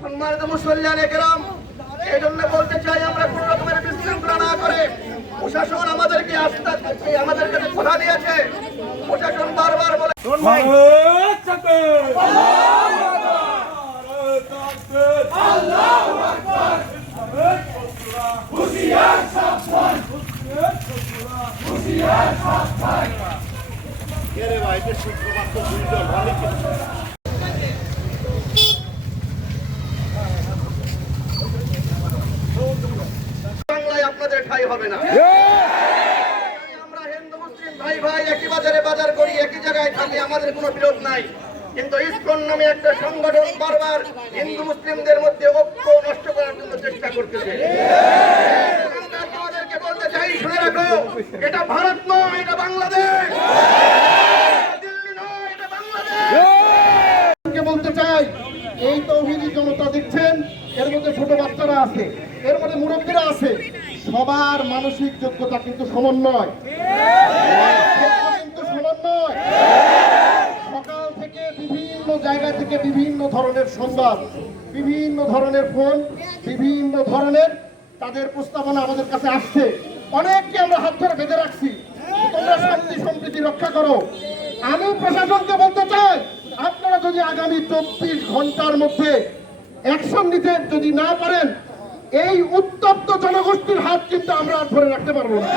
সম্মানিত মুসল্লিয়ানে কেরাম, এই জন্য বলতে চাই আমরা কোন রকমের বিশৃঙ্খলা না করে প্রশাসন আমাদেরকে আমাদের কাছে কথা দিয়েছে। প্রশাসন বারবার বলে বাংলায় আপনাদের ঠাঁই হবে না। আমরা হিন্দু মুসলিম ভাই ভাই একই বাজারে বাজার করি, একই জায়গায় থাকি, আমাদের কোনো বিরোধ নাই। কিন্তু ইসকন নামে একটা সংগঠন বারবার হিন্দু মুসলিমদের মধ্যে ঐক্য নষ্ট করার জন্য চেষ্টা করতেছে। আমাদেরকে বলতে চাই, শুনে রাখো, এটা ভারত নয়, এটা বাংলাদেশ। দিল্লি নয়, এটা বাংলাদেশ। বলতে চাই, এই তৌহিদি জনতা দেখছেন, এর মধ্যে ছোট বাচ্চারা আছে, এর মধ্যে মুরব্বীরা আছে। সবার মানসিক যোগ্যতা কিন্তু সমান নয়, সকাল থেকে বিভিন্ন জায়গা থেকে বিভিন্ন ধরনের সংবাদ, বিভিন্ন ধরনের ফোন, বিভিন্ন ধরনের তাদের প্রস্তাবনা আমাদের কাছে আসছে। অনেককে আমরা হাত ধরে বেঁধে রাখছি, তোমরা শান্তি সম্প্রীতি রক্ষা করো। আমি প্রশাসনকে বলতে চাই, আপনারা যদি আগামী 24 ঘন্টার মধ্যে অ্যাকশন নিতে যদি না পারেন, এই উত্তপ্ত জনগোষ্ঠীর হাত কিন্তু আমরা আর ধরে রাখতে পারবো না।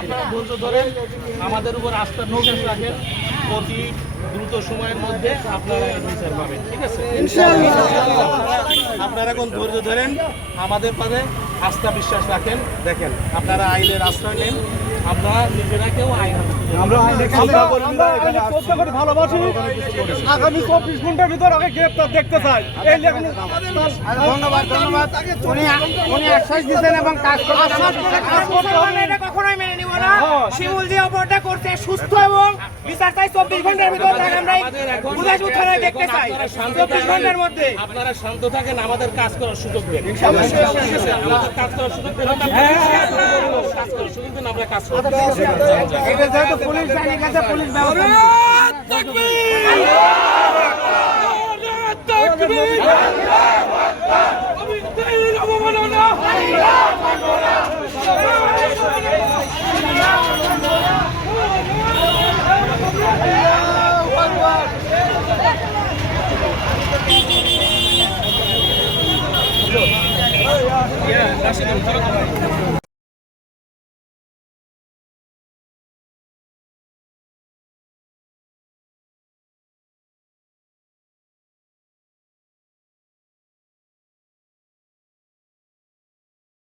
আপনারা ধৈর্য ধরেন, আমাদের উপর আস্থা নৌকাশ রাখেন, অতি দ্রুত সময়ের মধ্যে আপনারা বিচার পাবেন। ঠিক আছে, আপনারা এখন ধৈর্য ধরেন, আমাদের পথে আস্থা বিশ্বাস রাখেন। দেখেন, আপনারা আইনের আশ্রয় নেন, আমরা নিজেরা কেউ আইন ভালোবাসি। আগামী 24 ঘন্টার ভিতর আগে গ্রেপ্তার দেখতে চাই। ধন্যবাদ ধন্যবাদ। উনি আশ্বাস দিচ্ছেন এবং কাজ কখনোই মেনে নিব না। শিমুল যে অপরাধটা করছে সুস্থ এবং বিচার চাই 24 ঘন্টার ভিতর। আমরা বুঝাইপুর থানায় দেখতে চাই 24 ঘন্টার মধ্যে। আপনারা শান্ত থাকেন, আমাদের কাজ করার সুযোগ দেন। আমাদের কাজ করার সুযোগ দেন, কাজ করার সুযোগ দেন, আমরা কাজ করব। এটা যেহেতু পুলিশ জানি কাছে পুলিশ ব্যবস্থা